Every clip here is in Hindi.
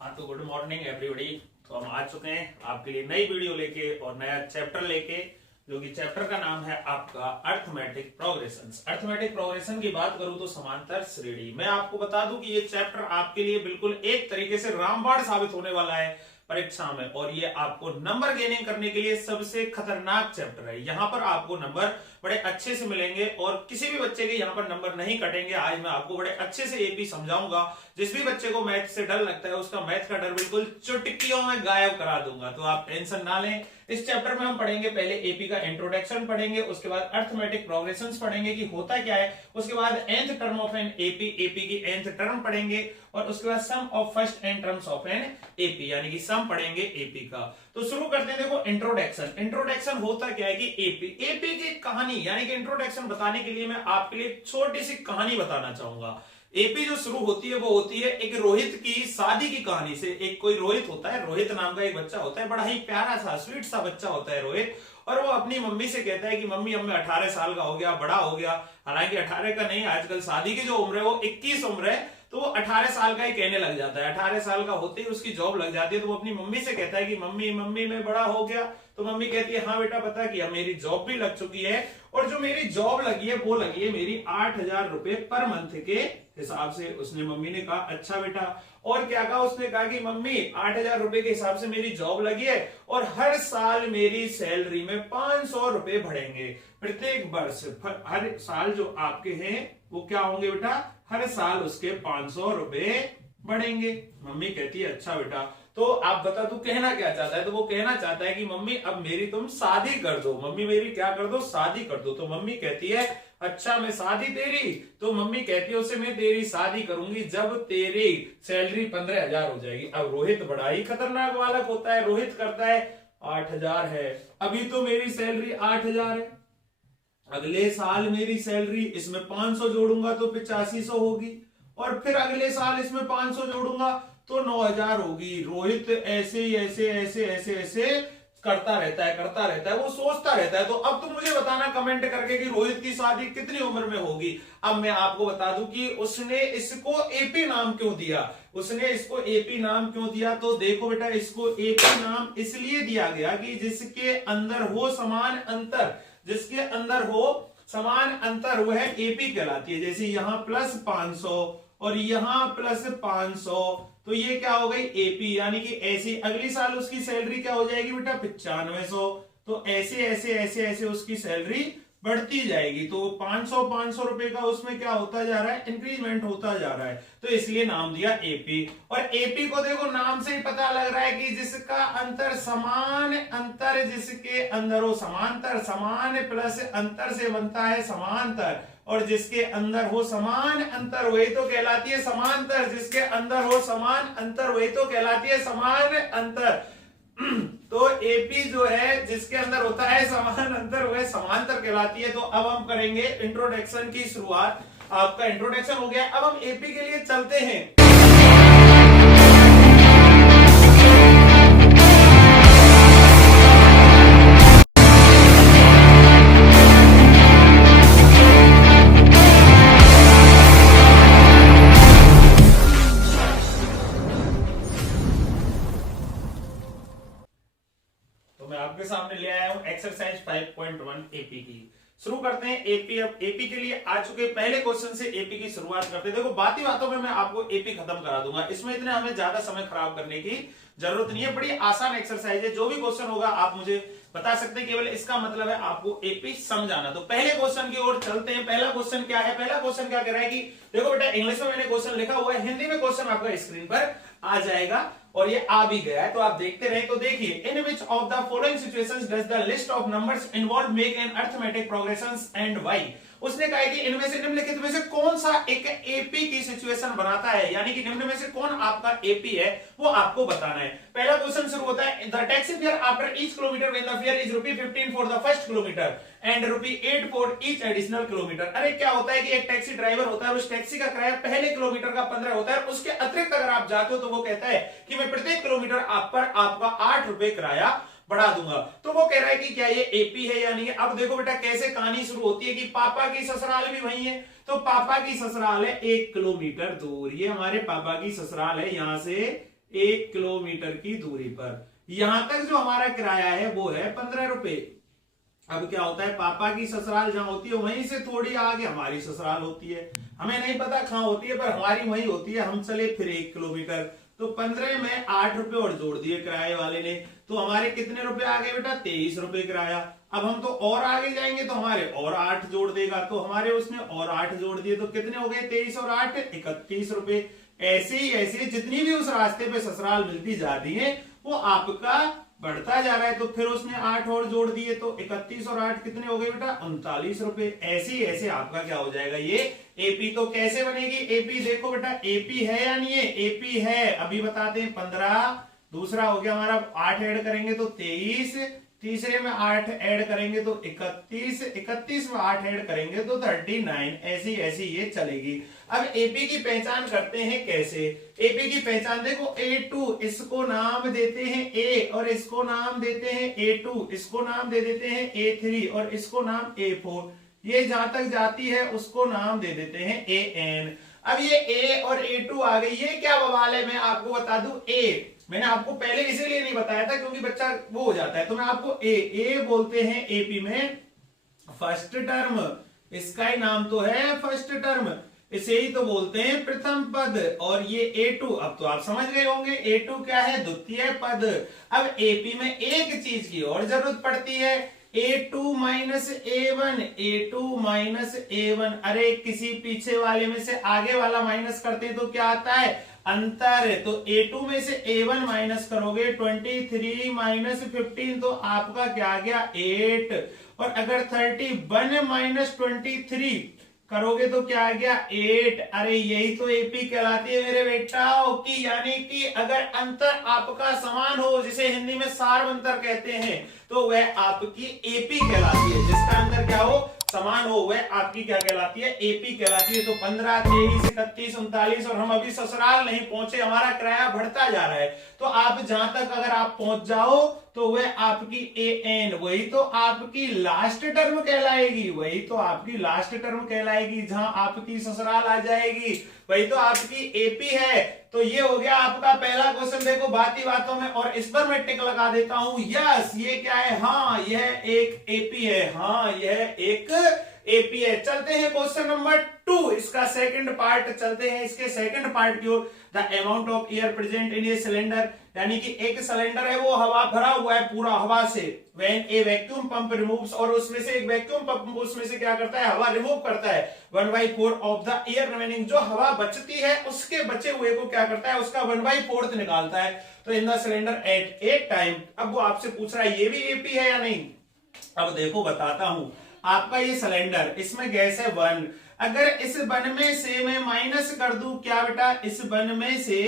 हाँ तो गुड मॉर्निंग एवरीबॉडी। तो हम आ चुके हैं आपके लिए नई वीडियो लेके और नया चैप्टर लेके, जो कि चैप्टर का नाम है आपका अर्थमेटिक प्रोग्रेशंस। अर्थमेटिक प्रोग्रेशन की बात करूं तो समांतर श्रेणी। मैं आपको बता दूं कि ये चैप्टर आपके लिए बिल्कुल एक तरीके से रामबाण साबित होने वाला है परीक्षा में, और ये आपको नंबर गेनिंग करने के लिए सबसे खतरनाक चैप्टर है। यहाँ पर आपको नंबर बड़े अच्छे से मिलेंगे और किसी भी बच्चे के यहाँ पर नंबर नहीं कटेंगे। आज मैं आपको बड़े अच्छे से एपी समझाऊंगा। जिस भी बच्चे को मैथ से डर लगता है उसका मैथ का डर बिल्कुल चुटकियों में गायब करा दूंगा, तो आप टेंशन ना लें। इस चैप्टर में हम पढ़ेंगे पहले एपी का इंट्रोडक्शन पढ़ेंगे, उसके बाद अर्थमेटिक प्रोग्रेशंस पढ़ेंगे कि होता क्या है, उसके बाद nth term of an AP, AP की nth टर्म पढ़ेंगे, और उसके बाद sum of first n terms of an AP, यानी कि सम पढ़ेंगे एपी का। तो शुरू करते हैं। देखो इंट्रोडक्शन। इंट्रोडक्शन होता क्या है कि एपी की कहानी, यानी कि इंट्रोडक्शन बताने के लिए मैं आपके लिए एक छोटी सी कहानी बताना चाहूंगा। एपी जो शुरू होती है वो होती है एक रोहित की शादी की कहानी से। एक कोई रोहित होता है, रोहित नाम का एक बच्चा होता है, बड़ा ही प्यारा सा स्वीट सा बच्चा होता है रोहित, और वो अपनी मम्मी से कहता है कि मम्मी अब मैं 18 साल का हो गया, बड़ा हो गया। हालांकि 18 का नहीं, आजकल शादी की जो उम्र है वो 21 उम्र है, तो वो 18 साल का ही कहने लग जाता है। 18 साल का होते ही उसकी जॉब लग जाती है, तो वो अपनी मम्मी से कहता है कि मम्मी मम्मी मैं बड़ा हो गया। तो मम्मी कहती है हाँ बेटा पता किया, मेरी जॉब भी लग चुकी है, और जो मेरी जॉब लगी है वो लगी है मेरी 8,000 रुपए पर मंथ के हिसाब से। उसने मम्मी ने कहा अच्छा बेटा, और क्या कहा उसने, कहा कि मम्मी 8,000 रुपए के हिसाब से मेरी जॉब लगी है और हर साल मेरी सैलरी में 500 रुपए बढ़ेंगे प्रत्येक वर्ष। हर साल जो आपके हैं वो क्या होंगे बेटा, हर साल उसके 500 रुपए बढ़ेंगे। मम्मी कहती है अच्छा बेटा, तो आप बता तू कहना क्या चाहता है। तो वो कहना चाहता है कि मम्मी अब मेरी तुम शादी कर दो, मम्मी मेरी क्या कर दो, शादी कर दो। तो मम्मी कहती है अच्छा मैं शादी तेरी, तो मम्मी कहती है उसे मैं तेरी शादी करूंगी जब तेरी सैलरी 15,000 हो जाएगी। अब रोहित बड़ा ही खतरनाक बालक होता है, रोहित करता है 8,000 है, अभी तो मेरी सैलरी 8,000 है, अगले साल मेरी सैलरी इसमें 500 जोड़ूंगा तो 8500 होगी, और फिर अगले साल इसमें 500 जोड़ूंगा तो 9,000 होगी। रोहित ऐसे ही ऐसे ऐसे ऐसे ऐसे करता रहता है, वो सोचता रहता है। तो अब तुम मुझे बताना कमेंट करके कि रोहित की शादी कितनी उम्र में होगी। अब मैं आपको बता दूं कि उसने इसको एपी नाम क्यों दिया। उसने इसको एपी नाम क्यों दिया, तो देखो बेटा इसको एपी नाम इसलिए दिया गया कि जिसके अंदर हो समान अंतर, जिसके अंदर हो समान अंतर वह एपी कहलाती है। जैसे यहां प्लस 500 और यहां प्लस 500, तो ये क्या हो गई एपी, यानी कि ऐसे अगली साल उसकी सैलरी क्या हो जाएगी बेटा 9500। तो ऐसे ऐसे ऐसे ऐसे उसकी सैलरी बढ़ती जाएगी। तो 500 रुपए का उसमें क्या होता जा रहा है, इंक्रीजमेंट होता जा रहा है, तो इसलिए नाम दिया एपी। और एपी को देखो नाम से ही पता लग रहा है कि जिसका अंतर समान अंतर, जिसके अंदर हो समांतर, समान प्लस अंतर से बनता है समांतर, और जिसके अंदर हो समान अंतर वही तो कहलाती है समांतर, जिसके अंदर हो समान अंतर वही तो कहलाती है समान अंतर। तो एपी जो है जिसके अंदर होता है समान अंतर वह समांतर कहलाती है। तो अब हम करेंगे इंट्रोडक्शन की शुरुआत। आपका इंट्रोडक्शन हो गया, अब हम एपी के लिए चलते हैं। आपके सामने ले आया हूं एक्सरसाइज 5.1 एपी की। शुरू करते हैं एपी। अब एपी के लिए आ चुके पहले क्वेश्चन से एपी की शुरुआत करते हैं। देखो बाती बातों में मैं आपको एपी खत्म करा दूंगा, इसमें इतने हमें ज्यादा समय खराब करने की जरूरत नहीं है। बड़ी आसान एक्सरसाइज है, जो भी क्वेश्चन होगा आप मुझे बता सकते हैं, केवल इसका मतलब है आपको एपी समझाना। तो पहले क्वेश्चन की ओर चलते हैं। पहला क्वेश्चन क्या है, पहला क्वेश्चन क्या कह रहा है कि देखो बेटा इंग्लिश में मैंने क्वेश्चन लिखा हुआ है, हिंदी में क्वेश्चन आपका स्क्रीन पर आ जाएगा, और ये आ भी गया है, तो आप देखते रहे। तो देखिए, in which of the following situations does the list of numbers involve make an arithmetic progressions and why. उसने कहा है कि इनमें से निम्नलिखित में से कौन सा एक एपी की सिचुएशन बनाता है, यानी कि निम्न में से कौन आपका एपी है वो आपको बताना है। पहला क्वेश्चन शुरू होता है, the taxi fare after each kilometre when the fair is ₹15 for the first kilometre and ₹8 for each additional kilometre. अरे क्या होता है कि एक टैक्सी ड्राइवर होता है, उस टैक्सी का किराया पहले किलोमीटर का 15 होता है, उसके अतिरिक्त अगर आप जाते हो तो वो कहता है कि मैं प्रत्येक किलोमीटर आप पर आपका 8 रुपए किराया बढ़ा दूंगा। तो वो कह रहा है कि क्या ये एपी है या नहीं है। अब देखो बेटा कैसे कहानी शुरू होती है कि पापा की ससुराल भी वही है, तो पापा की ससुराल है 1 किलोमीटर दूर, ये हमारे पापा की ससुराल है यहां से 1 किलोमीटर की दूरी पर। यहां तक जो हमारा किराया है वो है 15 रुपए। अब क्या होता है, पापा की ससुराल जहां होती है वहीं से थोड़ी आगे हमारी ससुराल होती है, हमें नहीं पता कहां होती है पर हमारी वहीं होती है। हम चले फिर 1 किलोमीटर, तो 15 में 8 रुपए और जोड़ दिए किराए वाले ने, तो हमारे कितने रुपए आ गए बेटा, 23 रुपए किराया। अब हम तो और आगे जाएंगे तो हमारे और 8 जोड़ देगा, तो हमारे उसने और 8 जोड़ दिए, तो कितने हो गए, 23 और 8 31 रुपए। ऐसे ही ऐसे जितनी भी उस रास्ते पे ससुराल मिलती जाती है वो आपका बढ़ता जा रहा है। तो फिर उसने 8 और जोड़ दिए, तो 31 और 8 कितने हो गए बेटा, 39 रुपए। ऐसे ही ऐसे आपका क्या हो जाएगा, ये एपी। तो कैसे बनेगी एपी, देखो बेटा एपी है या नहीं है, एपी है, अभी बताते हैं 15, दूसरा हो गया हमारा 8 ऐड करेंगे तो 23, तीसरे में 8 ऐड करेंगे तो 31, 31 में 8 ऐड करेंगे तो 39। ऐसी ऐसी ये चलेगी। अब एपी की पहचान करते हैं कैसे, एपी की पहचान देखो, A2 इसको नाम देते हैं A और इसको नाम देते हैं A2, इसको नाम दे देते हैं A3 और इसको नाम A4। ये जहां तक जाती है उसको नाम दे देते हैं AN। अब ये A और A2 आ गई, ये क्या बवाल है, मैं आपको बता दूं। A मैंने आपको पहले इसीलिए नहीं बताया था क्योंकि बच्चा वो हो जाता है, तो मैं आपको ए बोलते हैं एपी में फर्स्ट टर्म, इसका ही नाम तो है फर्स्ट टर्म, इसे ही तो बोलते हैं प्रथम पद। और ये A2 अब तो आप समझ गए होंगे, A2 क्या है, द्वितीय पद। अब एपी में एक चीज की और जरूरत पड़ती है, A2 minus A1, A2 minus A1। अरे किसी पीछे वाले में से आगे वाला माइनस करते हैं तो क्या आता है, अंतर। तो A2 में से A1 माइनस करोगे 23 माइनस 15, तो आपका क्या आ गया 8। और अगर 31 माइनस 23 करोगे तो क्या आ गया 8। अरे यही तो एपी कहलाती है मेरे बेटाओं की, यानी कि अगर अंतर आपका समान हो, जिसे हिंदी में सार्वंतर कहते हैं, तो वह आपकी एपी कहलाती है। जिसका अंतर क्या हो, समान हो, वह आपकी क्या कहलाती है, एपी कहलाती है। तो 15, 23, 31, 39 और हम अभी ससुराल नहीं पहुंचे, हमारा किराया बढ़ता जा रहा है। तो आप जहां तक अगर आप पहुंच जाओ तो वह आपकी एएन, वही तो आपकी लास्ट टर्म कहलाएगी, वही तो आपकी लास्ट टर्म कहलाएगी, जहां आपकी ससुराल आ जाएगी, वही तो आपकी एपी है। तो ये हो गया आपका पहला क्वेश्चन। देखो बात ही बातों में, और इस पर मैं टिक लगा देता हूं, यस ये क्या है, हाँ यह एक एपी है, हाँ यह एक एपी है। चलते हैं क्वेश्चन नंबर 2, इसका सेकंड पार्ट चलते हैं, इसके सेकंड पार्ट की ओर। The amount of air present in a cylinder, यानी कि एक सिलेंडर है वो हवा भरा हुआ है पूरा हवा से, when A vacuum pump removes, और उसमें से एक वैक्यूम पंप उसमें से क्या करता है, हवा रिमूव करता है 1/4 ऑफ द एयर रिमेनिंग, जो हवा बचती है उसके बचे हुए को क्या करता है, उसका 1/4 निकालता है। तो in the cylinder eight A time, अब वो आपसे पूछ रहा है ये भी एपी है या नहीं। अब देखो बताता हूं, आपका ये सिलेंडर, इसमें गैस है 1, अगर इस 1 में से मैं माइनस कर दूं, क्या बेटा, इस 1 में से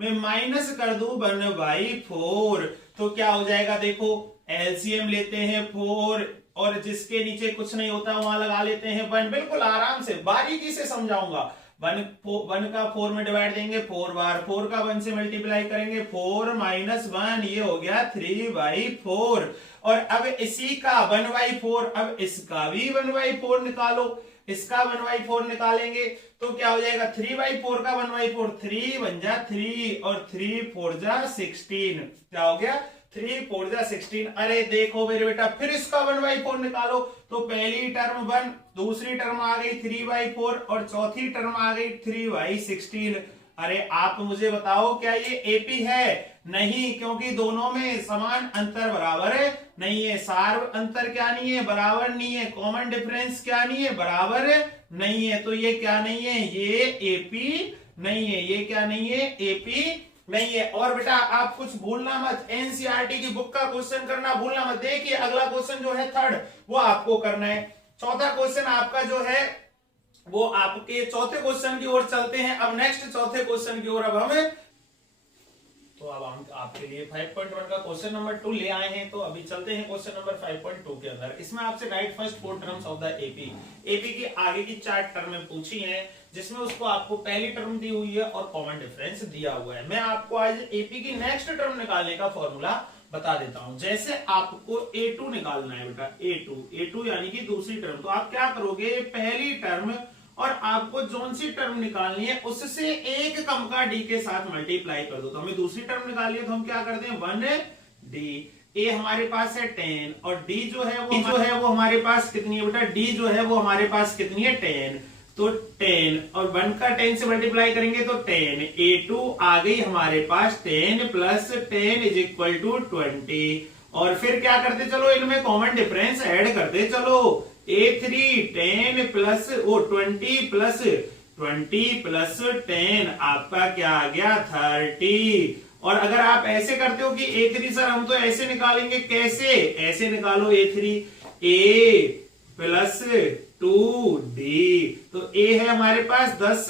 मैं माइनस कर दूं 1/4, तो क्या हो जाएगा, देखो एलसीएम लेते हैं 4 और जिसके नीचे कुछ नहीं होता वहां लगा लेते हैं 1। बिल्कुल आराम से बारीकी से समझाऊंगा। 1 का 4 में डिवाइड देंगे 4 बार, 4 का 1 से मल्टीप्लाई करेंगे 4 माइनस 1, ये हो गया 3/4। और अब इसी का 1/4, अब इसका भी 1/4 निकालो, इसका 1/4 निकालेंगे तो क्या हो जाएगा, 3/4 का 1/4, 3 बन जा 3 और 3 4 जा 16, क्या हो गया 3 4 जा 16। अरे देखो मेरे बेटा, फिर इसका 1/4 निकालो, तो पहली टर्म 1, दूसरी टर्म आ गई 3/4 और चौथी टर्म आ गई 3/16। अरे आप मुझे बताओ क्या ये एपी है, नहीं, क्योंकि दोनों में समान अंतर बराबर है नहीं है, सार्व अंतर क्या नहीं है, बराबर नहीं है, कॉमन डिफरेंस क्या नहीं है, बराबर नहीं है, तो ये क्या नहीं है, ये एपी नहीं है, ये क्या नहीं है, एपी नहीं है। और बेटा आप कुछ भूलना मत, एनसीईआरटी की बुक का क्वेश्चन करना भूलना मत। देखिए अगला क्वेश्चन जो है थर्ड, वो आपको करना है। चौथा क्वेश्चन आपका जो है वो आपके चौथे क्वेश्चन की ओर चलते हैं। अब नेक्स्ट चौथे क्वेश्चन की ओर अब हम, तो अब हम आपके लिए 5.1 का क्वेश्चन नंबर 2 ले आए हैं। तो अभी चलते हैं क्वेश्चन नंबर 5.2 के अंदर। इसमें आपसे right first 4 terms of the AP, AP की आगे की 4 टर्में पूछी हैं, जिसमें उसको आपको पहली टर्म दी हुई है और कॉमन डिफरेंस दिया हुआ है। मैं आपको आज एपी की नेक्स्ट टर्म निकालने का फॉर्मूला बता देता हूं। जैसे आपको A2 निकालना है बेटा, A2 यानी कि दूसरी टर्म, तो आप क्या करोगे, पहली टर्म और आपको जोन सी टर्म निकालनी है उससे एक कम का डी के साथ मल्टीप्लाई कर दो। तो हमें दूसरी टर्म निकालनी है तो हम क्या करते हैं 1d। ए हमारे पास है 10 और डी जो है वो हमारे पास कितनी है बेटा, डी जो है वो हमारे पास कितनी है 10। तो 10 और 1 का 10 से मल्टीप्लाई करेंगे तो 10, a2 आ गई हमारे पास 10 प्लस 10 इज इक्वल टू 20। और फिर क्या करते चलो इनमें कॉमन डिफरेंस ऐड करते चलो, a3 10 प्लस 20 प्लस 10 आपका क्या आ गया 30। और अगर आप ऐसे करते हो कि a3 सर हम तो ऐसे निकालेंगे, कैसे ऐसे निकालो, a3 a प्लस 2d। तो a है हमारे पास 10,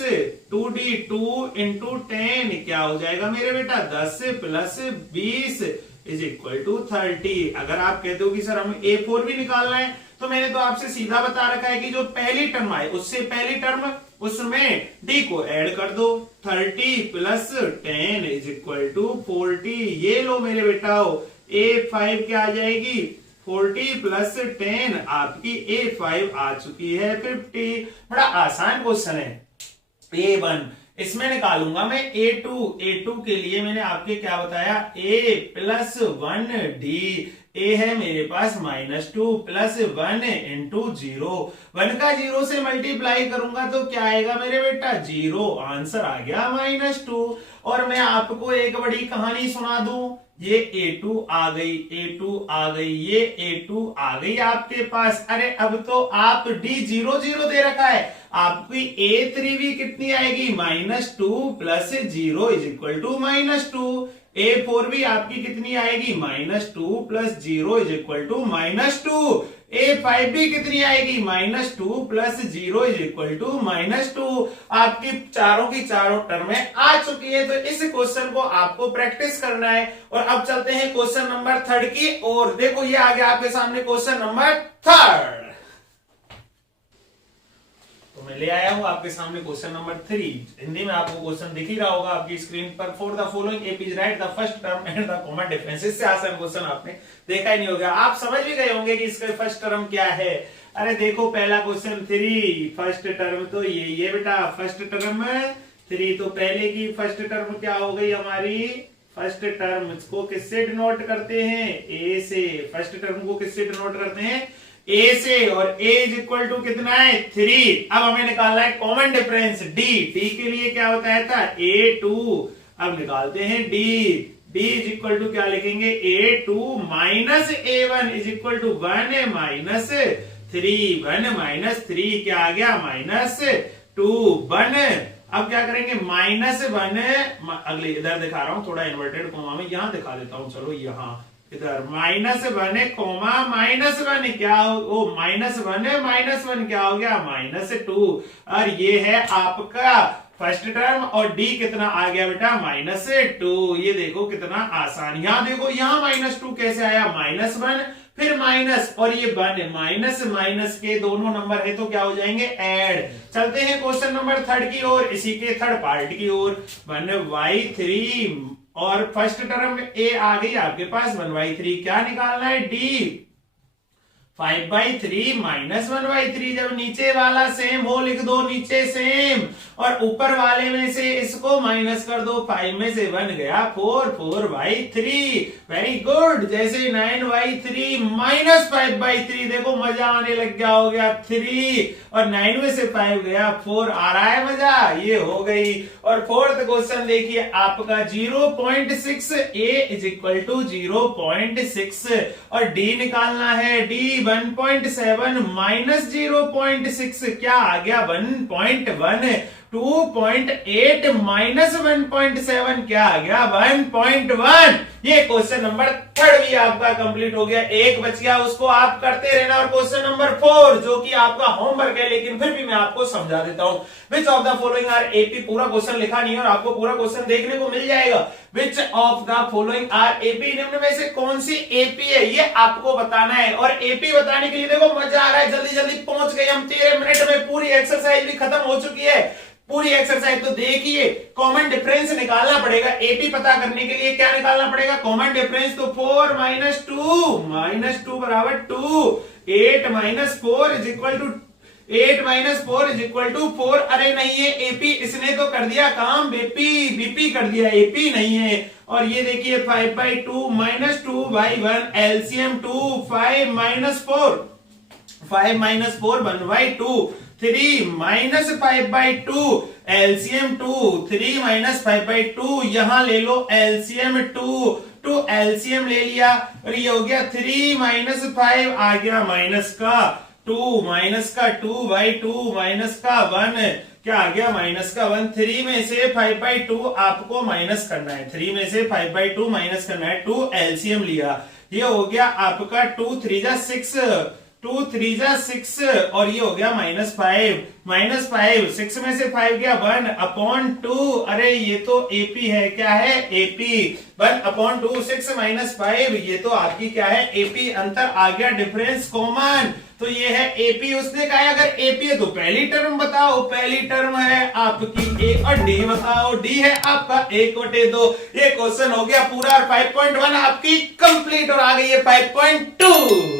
2d 2 इंटू 10 क्या हो जाएगा मेरे बेटा 10 प्लस 20 इज इक्वल टू 30। अगर आप कहते हो कि सर हमें a4 भी निकालना है तो मैंने तो आपसे सीधा बता रखा है कि जो पहली टर्म आए उससे पहली टर्म उसमें d को ऐड कर दो, 30 प्लस 10 इज इक्वल टू 40। ये लो मेरे बेटा a5 क्या आ जाएगी 40 प्लस 10 आपकी a5 आ चुकी है 50। बड़ा आसान क्वेश्चन है। a1 इसमें निकालूंगा मैं a2 के लिए मैंने आपके क्या बताया a प्लस 1d। a है मेरे पास -2 प्लस 1 इंटू 0, 1 का 0 से मल्टीप्लाई करूंगा तो क्या आएगा मेरे बेटा 0, आंसर आ गया -2। और मैं आपको एक बड़ी कहानी सुना दूं, ये a2 आ गई, a2 आ गई, ये a2 आ गई आपके पास। अरे अब तो आप d0 0 दे रखा है, आपकी a3 भी कितनी आएगी -2 plus 0 is equal to -2। a4 भी आपकी कितनी आएगी -2 plus 0 is equal to -2। a5 भी कितनी आएगी -2 प्लस 0 इज इक्वल टू -2। आपकी चारों की चारों टर्में आ चुकी है। तो इस क्वेश्चन को आपको प्रैक्टिस करना है। और अब चलते हैं क्वेश्चन नंबर 3 की ओर। देखो ये आ गया आपके सामने क्वेश्चन नंबर 3। तो मैं ले आया हूं आपके सामने क्वेश्चन नंबर 3। हिंदी में आपको क्वेश्चन दिख ही रहा होगा आपकी स्क्रीन पर। For the following AP right the first term and the common difference. इससे आसान क्वेश्चन आपने देखा ही नहीं होगा, आप समझ भी गए होंगे कि इसका फर्स्ट टर्म क्या है। अरे देखो पहला क्वेश्चन 3, फर्स्ट टर्म तो ये बेटा फर्स्ट टर्म 3। तो पहले की फर्स्ट टर्म क्या हो गई हमारी, फर्स्ट टर्म को किससे डिनोट करते हैं a से। फर्स्ट टर्म को किससे डिनोट करते हैं a से, और a इज इक्वल टू कितना है 3। अब हमें निकालना है कॉमन डिफरेंस d। d के लिए क्या बताया था a2। अब निकालते हैं d इज इक्वल टू क्या लिखेंगे a2 minus a1 is equal to 1 minus 3। 1 minus 3 क्या आ गया -2 1। अब क्या करेंगे -1, अगले इधर दिखा रहा हूं थोड़ा इन्वर्टेड कोमा में, यहां दिखा देता हूं, चलो यहां इधर -1 कोमा -1 क्या हो -1 क्या हो गया -2। और ये है आपका फर्स्ट टर्म और d कितना आ गया बेटा -2। ये देखो कितना आसान, यहां देखो यहां -2 कैसे आया -1 फिर माइनस, और ये 1 माइनस माइनस के दोनों नंबर है तो क्या हो जाएंगे ऐड। चलते हैं क्वेश्चन नंबर 3 की ओर, इसी के थर्ड पार्ट की ओर। 1/3 और फर्स्ट टर्म a आ गई आपके पास 1/3। क्या निकालना है d 5/3 माइनस 1/3। जब नीचे वाला सेम हो लिख दो नीचे सेम, और ऊपर वाले में से इसको माइनस कर दो, 5 में से 1 गया 4/3। Very good. जैसे 9/3 माइनस 5/3, देखो मजा आने लग गया, हो गया 3, और 9 में से 5 गया 4। आ रहा है मजा, ये हो गई। और फोर्थ क्वेश्चन देखिए आपका 0.6 a इज इक्वल टू 0.6 और d निकालना है। d 1.7 माइनस 0.6 क्या आ गया 1.1। 2.8 माइनस 1.7 क्या आ गया 1.1। ये क्वेश्चन नंबर 3 भी आपका कंप्लीट हो गया। एक बच गया, उसको आप करते रहना। और क्वेश्चन नंबर 4 जो कि आपका होमवर्क है, लेकिन फिर भी मैं आपको समझा देता हूं। Which of the following are AP, पूरा क्वेश्चन लिखा नहीं है और आपको पूरा क्वेश्चन देखने को मिल जाएगा। Which of the following are AP, निम्न में से कौन सी AP है ये आपको बताना है। और AP बताने के लिए देखो मजा आ रहा है, जल्दी जल्दी पहुंच गए हम। 13 मिनट में पूरी एक्सरसाइज भी खत्म हो चुकी है। पूरी एक्सरसाइज तो देखिए, कॉमन डिफरेंस निकालना पड़ेगा। AP पता करने के लिए क्या निकालना पड़ेगा कॉमन डिफरेंस। तो 4 - 2 -2 बराबर 2। 8 - 4 is equal to 8 minus 4 is equal to 4। अरे नहीं है एपी, इसने तो कर दिया काम बीपी, बीपी कर दिया, एपी नहीं है। और ये देखिए 5/2 minus 2/1 LCM 2 5 minus 4 5 minus 4 1/2 3 minus 5/2 LCM 2 3 minus 5/2 यहां ले लो एलसीएम 2 एलसीएम ले लिया और ये हो गया 3 माइनस 5 आ गया माइनस का 2 माइनस का 2/2 माइनस का 1 क्या आ गया माइनस का 1। 3 में से 5/2 आपको माइनस करना है, 3 में से 5/2 माइनस करना है, 2 एलसीएम लिया, ये हो गया आपका 2 3 जा 6 2 3 जा 6 और ये हो गया -5 6 में से 5 गया 1/2। अरे ये तो एपी है, क्या है एपी 1/2 6 माइनस 5 ये तो आपकी क्या है एपी। अंतर आ गया, डिफरेंस कॉमन, तो ये है एपी। उसने कहा है अगर एपी है तो पहली टर्म बताओ, पहली टर्म है आपकी ए और डी बताओ, डी है आपका 1/2। ये क्वेश्चन हो गया पूरा और 5.1 आपकी कंप्लीट और आ गई है 5.2।